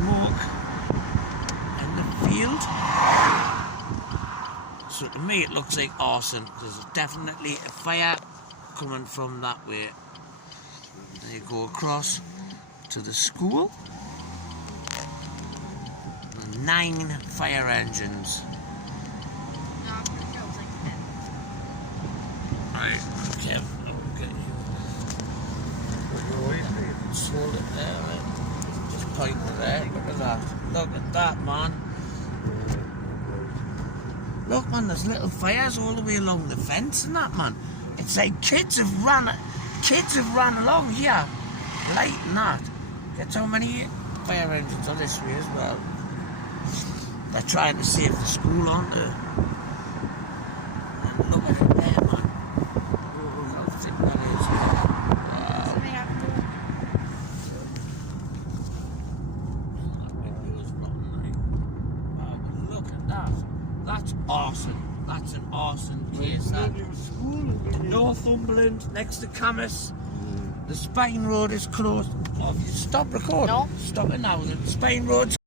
smoke in the field. So to me it looks like arson. There's definitely a fire coming from that way. There you go across to the school. 9 fire engines. Right, okay, okay. Just hold it there, right? Just point it there, look at that. Look at that, man. Look, man, there's little fires all the way along the fence and that, man. It's like kids have run along here, lighting that. Guess how many fire engines are this way as well. They're trying to save the school, aren't they? And look at it there, man. Oh, how thick that is. Wow. That window's rotten, right? Wow, but look at that. That's awesome. That's an awesome place, that. Northumberland, next to Camas. The Spine Road is closed. Oh, have you stopped recording? No. Stop it now. The Spine Road's